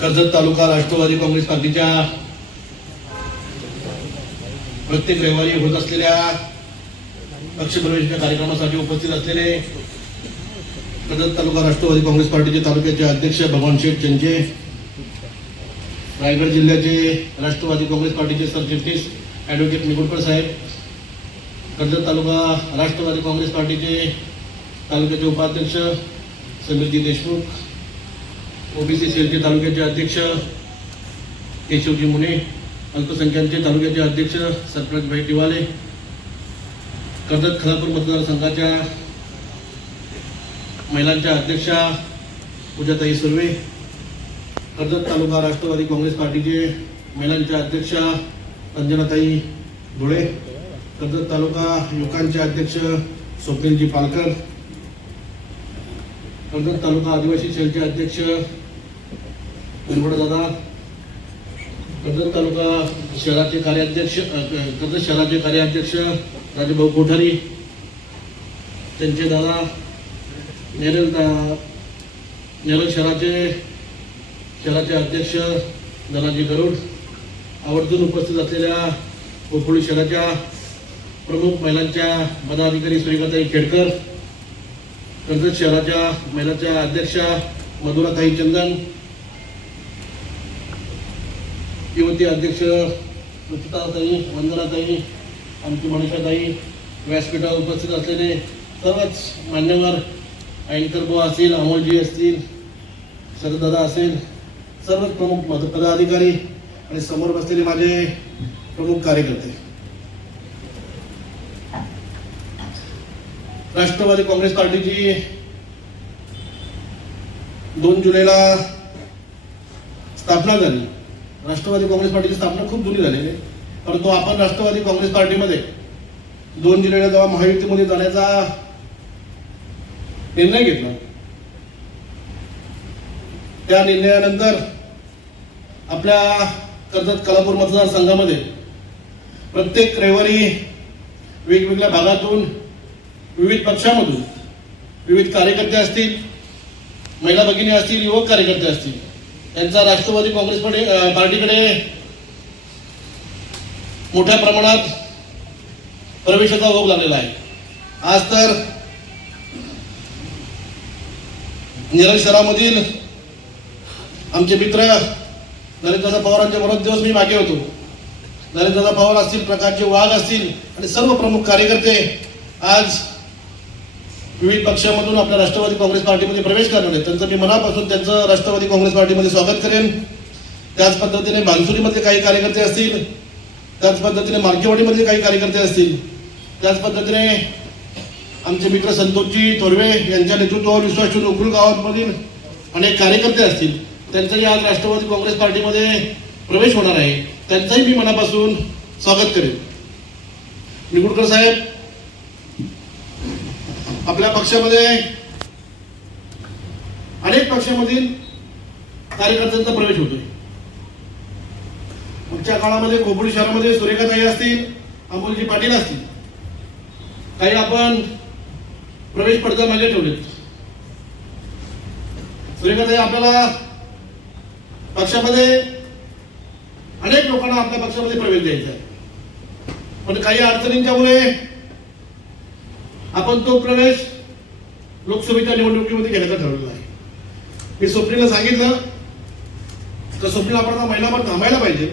कर्जत तालुका राष्ट्रवादी काँग्रेस पार्टीच्या प्रत्येक रविवारी होत असलेल्या पक्षप्रवेशाच्या कार्यक्रमासाठी उपस्थित असलेले कर्जत तालुका राष्ट्रवादी काँग्रेस पार्टीचे तालुक्याचे अध्यक्ष भगवान शेठ चंचे रायगड जिल्ह्याचे राष्ट्रवादी काँग्रेस पार्टीचे सरचिटणीस ॲडव्होकेट निगुडकर साहेब कर्जत तालुका राष्ट्रवादी काँग्रेस पार्टीचे तालुक्याचे उपाध्यक्ष समीरजी देशमुख ओबीसी सेलचे तालुक्याचे अध्यक्ष केशवजी मुने अल्पसंख्याकचे तालुक्याचे अध्यक्ष सरपंचभाई दिवाले कर्जत खलापूर मतदारसंघाच्या महिलांच्या अध्यक्षा पूजाताई सुर्वे कर्जत तालुका राष्ट्रवादी काँग्रेस पार्टीचे महिलांच्या अध्यक्षा रंजनाताई धुळे कर्जत तालुका युवकांचे अध्यक्ष स्वप्नीलजी पालकर कर्जत तालुका आदिवासी सेलचे अध्यक्ष दादा कर्जत तालुका शहराचे कार्याध्यक्ष कर्जत शहराचे कार्याध्यक्ष राजेभाऊ कोठारी त्यांचे दादा नेरल दा- नेरल शहराचे शहराचे अध्यक्ष धनाजी गरुड आवर्जून उपस्थित असलेल्या कोकणी शहराच्या प्रमुख महिलांच्या पदाधिकारी सुरेखाताई खेडकर कर्जत शहराच्या महिलाच्या अध्यक्षा मधुराताई चंदन युवती अध्यक्ष रुचिताताई वंदनाताई आमची मनीषाताई व्यासपीठावर उपस्थित असलेले सर्वच मान्यवर ऐनकर बुवा असतील अमोलजी असतील शरददादा असेल सर्वच प्रमुख पदाधिकारी आणि समोर बसलेले माझे प्रमुख कार्यकर्ते. राष्ट्रवादी काँग्रेस पार्टीची दोन जुलैला स्थापना झाली. राष्ट्रवादी काँग्रेस पार्टीची स्थापना खूप जुनी झालेली आहे. परंतु आपण राष्ट्रवादी काँग्रेस पार्टीमध्ये दोन जुलैला जेव्हा महायुतीमध्ये जाण्याचा निर्णय घेतला त्या निर्णयानंतर आपल्या कर्जत कलापूर मतदारसंघामध्ये प्रत्येक रविवारी वेगवेगळ्या भागातून विविध पक्षामधून विविध कार्यकर्ते असतील महिला भगिनी असतील युवक कार्यकर्ते असतील त्यांचा राष्ट्रवादी काँग्रेस पार्टीकडे मोठ्या प्रमाणात प्रवेशाचा ओघ लागलेला आहे. आज तर निरज शहरामधील आमचे मित्र नरेंद्रदा पवारांच्या बरोबर दिवस मी मागे होतो. नरेंद्रदा पवार असतील प्रकारचे वाघ असतील आणि सर्व प्रमुख कार्यकर्ते आज विविध पक्षामधून आपल्या राष्ट्रवादी काँग्रेस पार्टीमध्ये प्रवेश करणार आहेत. त्यांचं मी मनापासून त्यांचं राष्ट्रवादी काँग्रेस पार्टीमध्ये स्वागत करेन. त्याच पद्धतीने मानसुरीमधले काही कार्यकर्ते असतील त्याच पद्धतीने मार्केवाडीमधले काही कार्यकर्ते असतील त्याच पद्धतीने आमचे मित्र संतोषजी थोरवे यांच्या नेतृत्वावर विश्वास ठेवून नोकरी गावामधील अनेक कार्यकर्ते असतील त्यांचाही आज राष्ट्रवादी काँग्रेस पार्टीमध्ये प्रवेश होणार आहे. त्यांचंही मी मनापासून स्वागत करेन. निगुडकर साहेब आपल्या पक्षामध्ये अनेक पक्षामधील कार्यकर्त्यांचा प्रवेश होतोय. मागच्या काळामध्ये खोपोली शहरामध्ये सुरेखाताई असतील अमोलजी पाटील असतील काही आपण प्रवेश पडदा मागे ठेवलेत. सुरेखाताई आपल्याला पक्षामध्ये अनेक लोकांना आपल्या पक्षामध्ये प्रवेश द्यायचा आहे. पण काही अडचणींच्यामुळे आपण तो प्रवेश लोकसभेच्या निवडणुकीमध्ये घेण्याचा ठरवलं आहे. मी स्वप्नीला सांगितलं तर स्वप्नीला आपण आता महिनाभर थांबायला पाहिजे.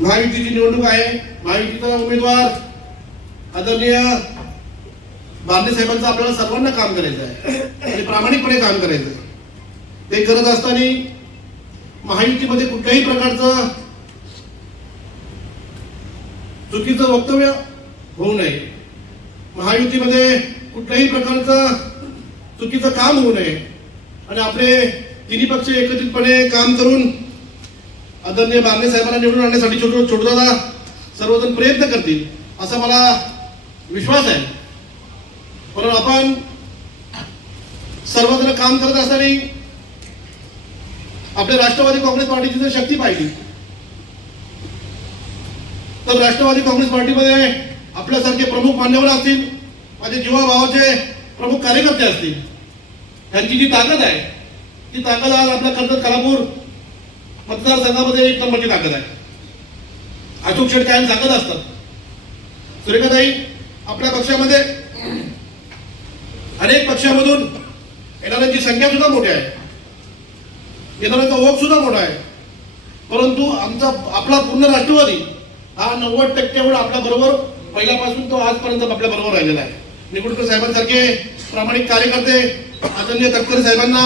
महायुतीची निवडणूक आहे महायुतीचा उमेदवार आदरणीय बांदे साहेबांचं आपल्याला सर्वांना काम करायचं आहे. आणि प्रामाणिकपणे काम करायचं आहे. ते करत असताना महायुतीमध्ये कुठल्याही प्रकारचं चुकीचं वक्तव्य होऊ नये. महायुतीमध्ये कुठल्याही प्रकारचं चुकीचं काम होऊ नये. आणि आपले तिन्ही पक्ष एकत्रितपणे काम करून आदरणीय बांगणे साहेबांना निवडून आणण्यासाठी छोटो छोटोदादा सर्वजण प्रयत्न करतील असा मला विश्वास आहे. म्हणून आपण सर्वजण काम करत असताना आपल्या राष्ट्रवादी काँग्रेस पार्टीची जर शक्ती पाहिली तर राष्ट्रवादी काँग्रेस पार्टीमध्ये आपल्यासारखे प्रमुख मान्यवर असतील माझे जीवा भावाचे प्रमुख कार्यकर्ते असतील त्यांची जी ताकद आहे ती ताकद आज आपल्या कर्जत खालापूर मतदारसंघामध्ये एक नंबरची ताकद आहे. अचूक शेट कायम सांगत असतात. सुरेखाताई आपल्या पक्षामध्ये अनेक पक्षामधून येणाऱ्यांची संख्या सुद्धा मोठी आहे. येणाऱ्यांचा ओघ सुद्धा मोठा आहे. परंतु आमचा आपला पूर्ण राष्ट्रवादी हा नव्वद टक्क्यावर आपल्या बरोबर पहिल्यापासून तो आजपर्यंत आपल्या बरोबर राहिलेला आहे. निकुडकर साहेबांसारखे प्रामाणिक कार्यकर्ते आदरणीय तटकर साहेबांना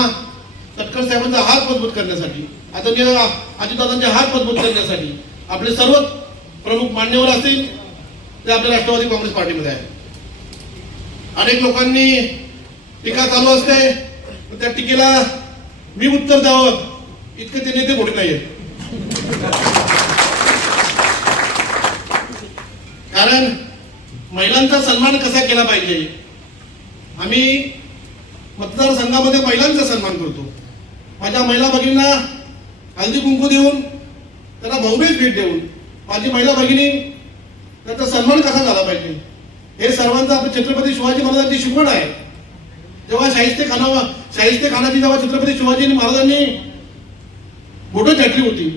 तटकर साहेबांचा हात मजबूत करण्यासाठी आदरणीय अजितदादांचे हात मजबूत करण्यासाठी आपले सर्व प्रमुख मान्यवर असतील ते आपल्या राष्ट्रवादी काँग्रेस पार्टीमध्ये आहे अनेक लोकांनी टीका चालू असते त्या टीकेला मी उत्तर द्यावं इतके ते नेते मोठे नाहीये कारण महिलांचा सन्मान कसा केला पाहिजे? आम्ही मतदारसंघामध्ये महिलांचा सन्मान करतो. माझ्या महिला भगिनींना हळदी कुंकू देऊन त्यांना भाऊबीज भेट देऊन माझी महिला भगिनी त्याचा सन्मान कसा झाला पाहिजे? हे सर्वांचा छत्रपती शिवाजी महाराजांची शिकवण आहे. जेव्हा शाहिस्ते खाना शाहिस्ते खानाची जेव्हा छत्रपती शिवाजी महाराजांनी बोटं छाटली होती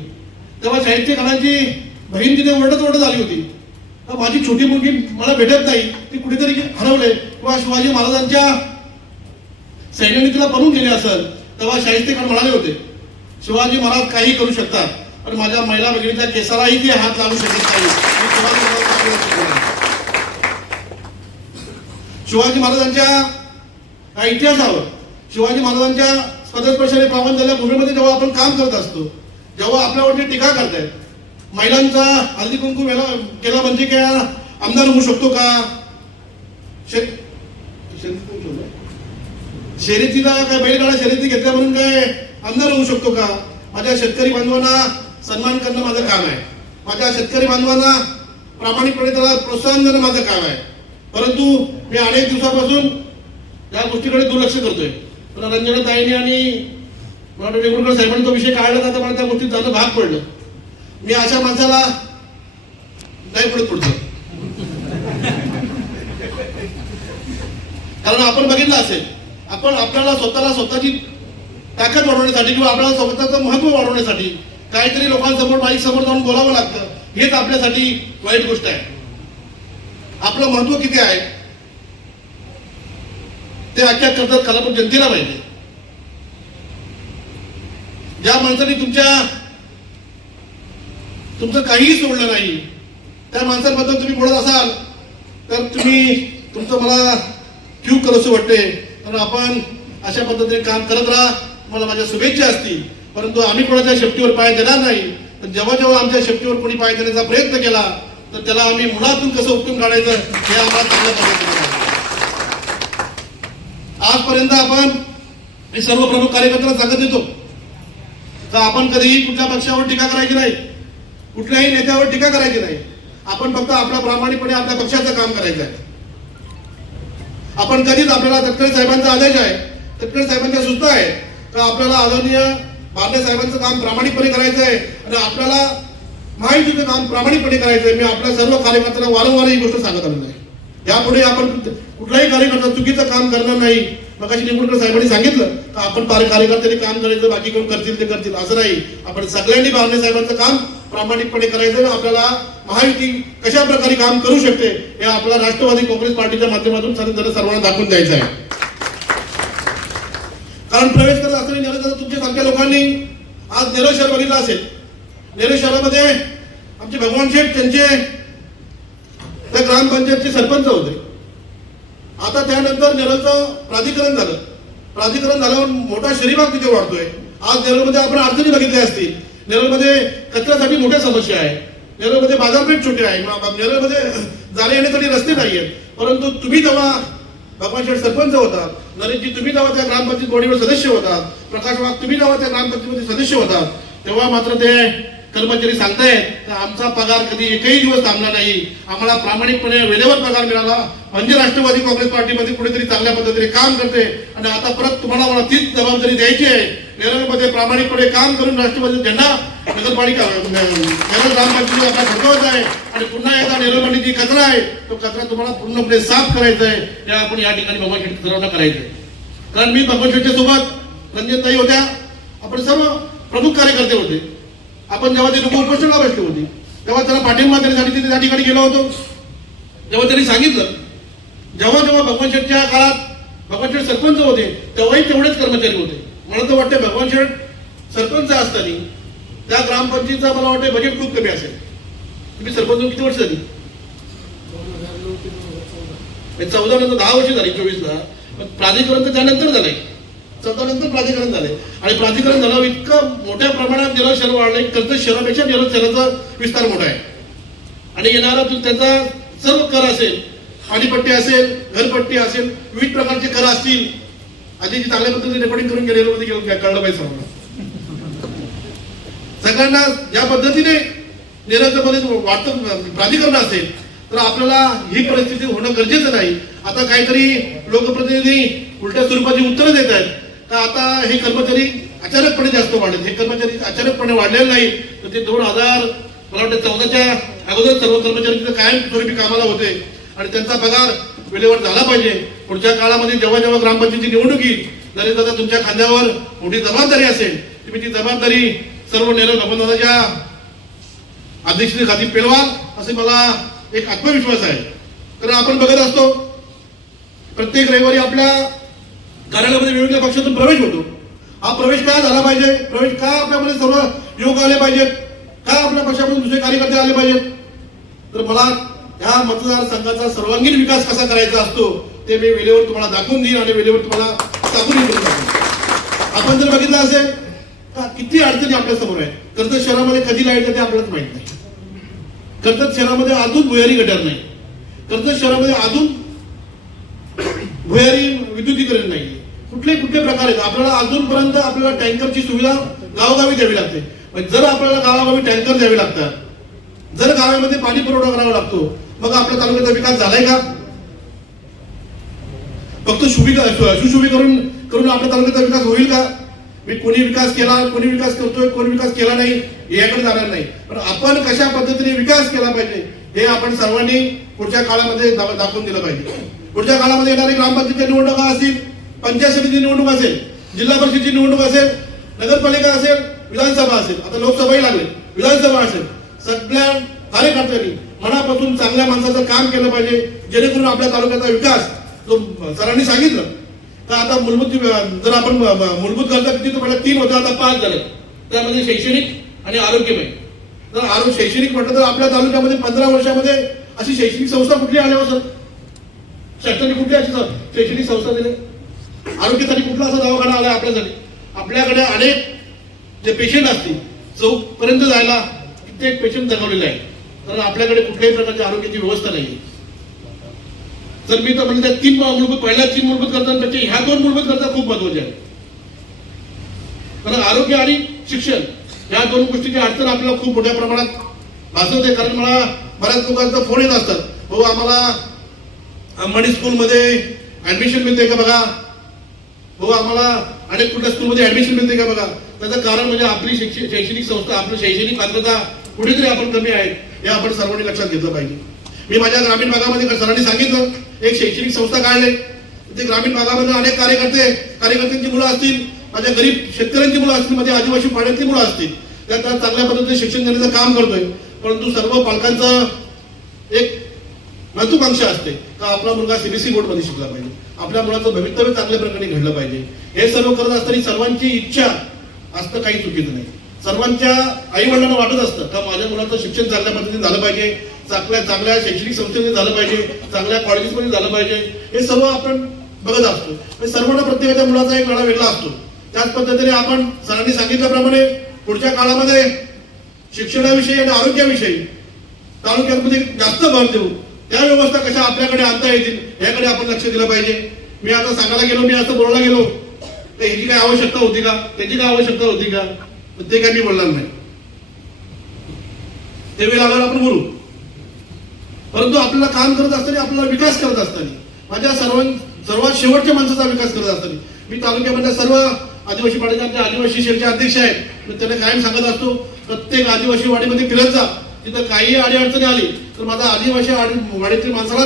तेव्हा शाहिस्ते खानाची बहीण तिथे ओरडत ओरडत आली होती. तर माझी छोटी मुलगी मला भेटत नाही. ती कुठेतरी हरवले. किंवा शिवाजी महाराजांच्या सैन्याने तिला बनवून गेले असेल तेव्हा शाहिस्ते म्हणाले होते शिवाजी महाराज काही करू शकतात पण माझ्या महिला भगिनीच्या केसालाही ते हात लावू शकत नाही. शिवाजी महाराजांच्या इतिहासावर शिवाजी महाराजांच्या स्वतःस्पर्शाने पावन झालेल्या भूमीमध्ये जेव्हा आपण काम करत असतो जेव्हा आपल्यावरती टीका करतायत महिलांचा हल्दी कुंकू केला म्हणजे काय? आमदार होऊ शकतो का? शर्यतीला काय बैलगाडा शर्यती घेतल्या म्हणून काय आमदार होऊ शकतो का? माझ्या शेतकरी बांधवांना सन्मान करणं माझं काम आहे. माझ्या शेतकरी बांधवांना प्रामाणिकपणे त्याला प्रोत्साहन देणं माझं काम आहे. परंतु मी अनेक दिवसापासून या गोष्टीकडे दुर्लक्ष करतोय. पण रंजनाताईंनी आणि मला साहेबांनी तो विषय काढला तर मला त्या गोष्टीत जाणं भाग पडलं. मी अशा माणसाला नाही पुढे पुढचं. कारण आपण बघितलं असेल आपण आपल्याला स्वतःला स्वतःची ताकद वाढवण्यासाठी किंवा आपल्याला स्वतःचं महत्त्व वाढवण्यासाठी काहीतरी लोकांसमोर माईक समोर जाऊन बोलावं लागतं हेच आपल्यासाठी वाईट गोष्ट आहे. आपलं महत्त्व किती आहे? ते आख्या करतात खालापूर जनतेला माहिती ज्या माणसाने तुमच्या तुमचं काहीही सोडलं नाही. त्या माणसांबद्दल तुम्ही बोलत असाल तर तुम्ही तुमचं मला क्यू करूसं वाटते कारण आपण अशा पद्धतीने काम करत राहा. मला माझ्या शुभेच्छा असतील. परंतु आम्ही कोणाच्या शेपटीवर पाय देणार नाही. पण जेव्हा जेव्हा आमच्या शेपटीवर कोणी पाय देण्याचा प्रयत्न केला तर त्याला आम्ही मुळातून कसं उपटून काढायचं हे आम्हाला चांगल्या पद्धतीने आजपर्यंत आपण हे सर्व प्रमुख कार्यकर्त्यांना सांगत येतो. तर आपण कधीही कुठल्या पक्षावर टीका करायची नाही. कुठल्याही नेत्यावर टीका करायची नाही. आपण फक्त आपल्या प्रामाणिकपणे आपल्या पक्षाचं काम करायचं आहे. आपण कधीच आपल्याला तटकरे साहेबांचा आदेश आहे तटकरे साहेबांच्या सूचना आहे तर आपल्याला आदरणीय बारणे साहेबांचं काम प्रामाणिकपणे करायचं आहे आणि आपल्याला माहितीचं काम प्रामाणिकपणे करायचं आहे. मी आपल्या सर्व कार्यकर्त्यांना वारंवार ही गोष्ट सांगत आलेलो आहे. यापुढे आपण कुठलाही कार्यकर्ता चुकीचं काम करणार नाही. मग अशी निवडणूक साहेबांनी सांगितलं तर आपण पार- कार्यकर्त्यांनी काम करायचं बाकी कोण करतील ते करतील. असं नाही. आपण सगळ्यांनी बारणे साहेबांचं काम प्रामाणिकपणे करायचं आपल्याला महायुती कशा प्रकारे काम करू शकते हे आपला राष्ट्रवादी काँग्रेस पार्टीच्या माध्यमातून सर्वांना दाखवून द्यायचं आहे. कारण प्रवेश करत असताना तुमच्या सारख्या लोकांनी आज नेरळ शहर बघितलं असेल. नेरळ शहरामध्ये आमचे भगवान शेठ त्यांचे त्या ग्रामपंचायतचे सरपंच होते. आता त्यानंतर नेरळचं प्राधिकरण झालं. प्राधिकरण झाल्यावर मोठा शरीभाग तिथे वाढतोय. आज नेरळमध्ये आपण अडचणी बघितल्या असतील. नेरळमध्ये कचऱ्यासाठी मोठ्या समस्या आहे नेरळमध्ये बाजारपेठ छोटी आहे. नेरळमध्ये जाण्या येण्यासाठी रस्ते नाही आहेत. परंतु तुम्ही जेव्हा भगवान शेठ सरपंच होता. नरेशजी तुम्ही जेव्हा त्या ग्रामपंचायत बॉडीवर सदस्य होता. प्रकाश वाघ तुम्ही जेव्हा त्या ग्रामपंचायतीमध्ये सदस्य होता. तेव्हा मात्र ते कर्मचारी सांगतायत आमचा पगार कधी एकही दिवस थांबला नाही. आम्हाला प्रामाणिकपणे वेळेवर पगार मिळाला. म्हणजे राष्ट्रवादी काँग्रेस पार्टीमध्ये कुठेतरी चांगल्या पद्धतीने काम करते. आणि आता परत तुम्हाला मला तीच जबाबदारी द्यायची आहे. नेरळमध्ये प्रामाणिकपणे काम करून राष्ट्रवादी झेंडा नगरपालिका नेरळ ग्रामपंचायती आपला ठरवत आहे. आणि पुन्हा एकदा नेरळमध्ये जी कचरा आहे तो कचरा तुम्हाला पूर्णपणे साफ करायचा आहे. या आपण या ठिकाणी भगवान शेट्टी ठरवणं करायचं आहे. कारण मी भगवान शेट्टी सोबत रंजनताई होत्या. आपण सर्व प्रमुख कार्यकर्ते होते. आपण जेव्हा ते लोक उपोषणाला बसले होते तेव्हा त्याला पाठिंबा देण्यासाठी तिथे त्या ठिकाणी गेलो होतो. तेव्हा त्यांनी सांगितलं जेव्हा जेव्हा भगवान शेठच्या काळात भगवान शेठ सरपंच होते तेव्हाही तेवढेच कर्मचारी होते. मला तर वाटतं भगवान शेठ सरपंच असताना त्या ग्रामपंचायतीचा मला वाटतं बजेट खूप कमी असेल. तुम्ही सरपंच किती वर्ष झाली? म्हणजे चौदा नंतर दहा वर्ष झाली चोवीसला. पण प्राधिकरण तर त्यानंतर झालंय. चौदा नंतर प्राधिकरण झालंय. आणि प्राधिकरण झाल्यावर इतकं मोठ्या प्रमाणात जल शहर वाढलंय. तर शहरापेक्षा जल शहराचा विस्तार मोठा आहे. आणि येणारा तो त्याचा सर्व कर असेल पाणीपट्टी असेल घरपट्टी असेल विविध प्रकारचे कर असतील आधी जी चांगल्या पद्धतीने रेकॉर्डिंग करून गेलेलो मध्ये कळलं पाहिजे सर्वांना सगळ्यांना ज्या पद्धतीने निरंतरपणे वाटत प्राधिकरण असेल तर आपल्याला ही परिस्थिती होणं गरजेचं नाही. आता काहीतरी लोकप्रतिनिधी उलट्या स्वरूपाची उत्तरं देत आहेत. का आता हे कर्मचारी अचानकपणे जास्त वाढले हे कर्मचारी अचानकपणे वाढलेले नाही तर ते दोन हजार मला वाटतं चौदाच्या अगोदर सर्व कर्मचारी कायम स्वरूपी कामाला होते. आणि त्यांचा पगार वेळेवर झाला पाहिजे. पुढच्या काळामध्ये जेव्हा जेव्हा ग्रामपंचायतीची निवडणूक येईल जरी दादा तुमच्या खांद्यावर मोठी जबाबदारी असेल. तुम्ही ती जबाबदारी सर्व नेरळ भगवंताच्या अध्यक्षतेखाली पेलवाल असे मला एक आत्मविश्वास आहे. कारण आपण बघत असतो प्रत्येक रविवारी आपल्या कार्यालयामध्ये वेगवेगळ्या पक्षातून प्रवेश होतो. हा प्रवेश का झाला पाहिजे? प्रवेश का आपल्यामध्ये सर्व युवक आले पाहिजेत? का आपल्या पक्षामधून दुसरे कार्यकर्ते आले पाहिजेत? तर मला ह्या मतदारसंघाचा सर्वांगीण विकास कसा करायचा असतो ते मी वेळेवर तुम्हाला दाखवून देईन आणि वेळेवर तुम्हाला दाखवून आपण जर बघितलं असेल का किती अडचणी आपल्यासमोर आहे कर्जत शहरामध्ये कधी लाइट जाते आपल्यालाच माहीत नाही. कर्जत शहरामध्ये अजून भुयारी गटार नाही. कर्जत शहरामध्ये अजून भुयारी विद्युतीकरण नाही. कुठले कुठले प्रकार आहेत? आपल्याला अजूनपर्यंत आपल्याला टँकरची सुविधा गावोगावी द्यावी लागते. पण जर आपल्याला गावागावी टँकर द्यावे लागतात जर गावामध्ये पाणी पुरवठा करावा लागतो मग आपल्या तालुक्याचा विकास झालाय का? फक्त शुभी सुशुभीकरण करून आपल्या तालुक्याचा विकास होईल का? मी कोणी विकास केला कोणी विकास करतोय कोणी विकास केला नाही याकडे जाणार नाही. पण आपण कशा पद्धतीने विकास केला पाहिजे हे आपण सर्वांनी पुढच्या काळामध्ये दाखवून दिलं पाहिजे. पुढच्या काळामध्ये येणारी ग्रामपंचायतीच्या निवडणुका असतील पंचायत समितीची निवडणूक असेल जिल्हा परिषदेची निवडणूक असेल नगरपालिका असेल विधानसभा असेल आता लोकसभाही लागले विधानसभा असेल. सगळ्या कार्यकर्त्यांनी मनापासून चांगल्या माणसाचं काम केलं पाहिजे जेणेकरून आपल्या तालुक्याचा विकास जो सरांनी सांगितलं. तर आता मूलभूत जर आपण मूलभूत गरजा किती तर तीन होत्या आता पाच झाले. त्यामध्ये शैक्षणिक आणि आरोग्यमय. तर आरोग्य शैक्षणिक म्हटलं तर आपल्या तालुक्यामध्ये पंधरा वर्षामध्ये अशी शैक्षणिक संस्था कुठली आल्या हो, सर? शासनाने कुठली अशी सर? शैक्षणिक संस्था दिली. आरोग्यासाठी कुठला असा दवाखाना आला आपल्यासाठी? आपल्याकडे अनेक जे पेशंट असतील चौकपर्यंत जायला कित्येक पेशंट दगावलेले आहे कारण आपल्याकडे कुठल्याही प्रकारच्या आरोग्याची व्यवस्था नाही तर मी तर म्हणजे त्या तीन मूलभूत पहिल्या तीन मूलभूत गरजांपैकी ह्या दोन मूलभूत गरजा खूप महत्त्वाच्या आहेत. कारण आरोग्य आणि शिक्षण या दोन गोष्टीची अडचण आपल्याला खूप मोठ्या प्रमाणात भासवते कारण मला बऱ्याच लोकांचा फोन येत असतात. हो आम्हाला अंबाडी स्कूलमध्ये ऍडमिशन मिळते का बघा? हो आम्हाला अनेक कुठल्या स्कूलमध्ये ऍडमिशन मिळते का बघा? त्याचं कारण म्हणजे आपली शिक्षण शैक्षणिक संस्था आपली शैक्षणिक पात्रता कुठेतरी आपण कमी आहे हे आपण सर्वांनी लक्षात घेतलं पाहिजे. मी माझ्या ग्रामीण भागामध्ये सरांनी सांगितलं एक शैक्षणिक संस्था काढले ते ग्रामीण भागामध्ये अनेक कार्यकर्ते कार्यकर्त्यांची मुलं असतील माझ्या गरीब शेतकऱ्यांची मुलं असतील माझ्या आदिवासी पाण्यातली मुलं असतील. त्या त्या चांगल्या पद्धतीने शिक्षण देण्याचं काम करतोय. परंतु सर्व पालकांचं एक महत्वाकांक्षा असते का आपला मुलगा सीबीसी बोर्डमध्ये शिकला पाहिजे. आपल्या मुलाचं भवितव्य चांगल्या प्रकारे घडलं पाहिजे. हे सर्व करत असताना सर्वांची इच्छा असतं काही चुकीचं नाही. सर्वांच्या आई वडिलांना वाटत असतं का माझ्या मुलाचं शिक्षण चांगल्या पद्धतीने झालं पाहिजे? चांगल्या चांगल्या शैक्षणिक संस्थेमध्ये झालं पाहिजे चांगल्या कॉलेजेसमध्ये झालं पाहिजे हे सर्व आपण बघत असतो. सर्वांना प्रत्येकाच्या मुलाचा एक लढा वेगळा असतो. त्याच पद्धतीने आपण सरांनी सांगितल्याप्रमाणे पुढच्या काळामध्ये शिक्षणाविषयी आणि आरोग्याविषयी तालुक्यांमध्ये जास्त भर देऊ त्या व्यवस्था कशा आपल्याकडे आणता येतील याकडे आपण लक्ष दिलं पाहिजे. मी आता सांगायला गेलो मी असं बोलायला गेलो तर ह्याची काय आवश्यकता होती का? त्याची काय आवश्यकता होती का? तर ते काय मी बोलणार नाही. ते वेळ आल्यावर आपण बोलू. परंतु आपल्याला काम करत असताना आपल्याला विकास करत असताना माझ्या सर्व सर्वात शेवटच्या माणसाचा विकास करत असताना मी तालुक्यामधल्या सर्व आदिवासी पाड्याचे आदिवासी शेरचे अध्यक्ष आहेत. मी त्यांना कायम सांगत असतो प्रत्येक आदिवासी वाडीमध्ये फिरत जा. तिथं काही अडीअडचणी आली तर माझा आदिवासी आडी- वाडीतील माणसाला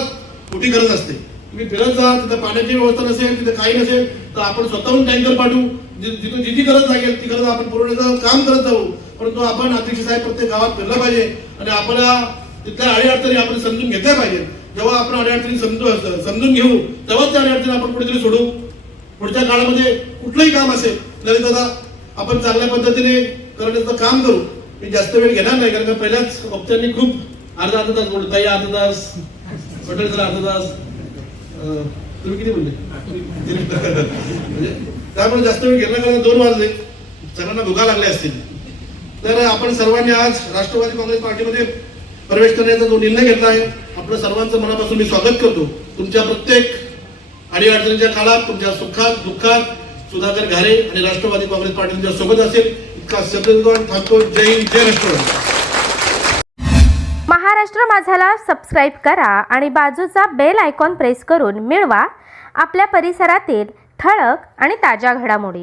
मोठी गरज असते. तुम्ही फिरत जा तिथं पाण्याची व्यवस्था नसेल तिथं काही नसेल तर आपण स्वतःहून टँकर पाठवू. जिथून जिथे गरज लागेल ती गरज आपण पुरवण्याचं काम करत जाऊ. परंतु आपण अध्यक्ष साहेब प्रत्येक गावात फिरलं पाहिजे. आणि आपल्या तिथल्या अडीअडचणी आपण समजून घेतल्या पाहिजे जेव्हा आपण अडीअडचणी समजू समजून घेऊ तेव्हाच त्या अडीअडचणी आपण कुठेतरी सोडू पुढच्या काळामध्ये कुठलंही काम असेल तरी दादा आपण चांगल्या पद्धतीने करण्याचं काम करू. मी जास्त वेळ घेणार नाही कारण का पहिल्याच वक्त्यांनी खूप अर्धा अर्धा तास बोलतो काही अर्धा तास. पटेल सर अर्धा तास. तुम्ही किती बोलले? म्हणजे त्यामुळे जास्त वेळ घेणार कारण दोन वाजले. सगळ्यांना भुगा लागले असतील. तर आपण सर्वांनी आज राष्ट्रवादी काँग्रेस पार्टीमध्ये प्रवेश करण्याचा जो निर्णय घेतला आहे आपलं सर्वांचं मनापासून मी स्वागत करतो. तुमच्या प्रत्येक अडीअडचणीच्या काळात तुमच्या सुखात दुःखात सुधाकर घारे आणि राष्ट्रवादी काँग्रेस पार्टी तुमच्यासोबत असेल इतका शब्द देतो थांबतो. जय हिंद जय राष्ट्रवादी. महाराष्ट्र माझाला सबस्क्राईब करा आणि बाजूचा बेल आयकॉन प्रेस करून मिळवा. आपल्या परिसरातील ठळक आणि ताज्या घडामोडी.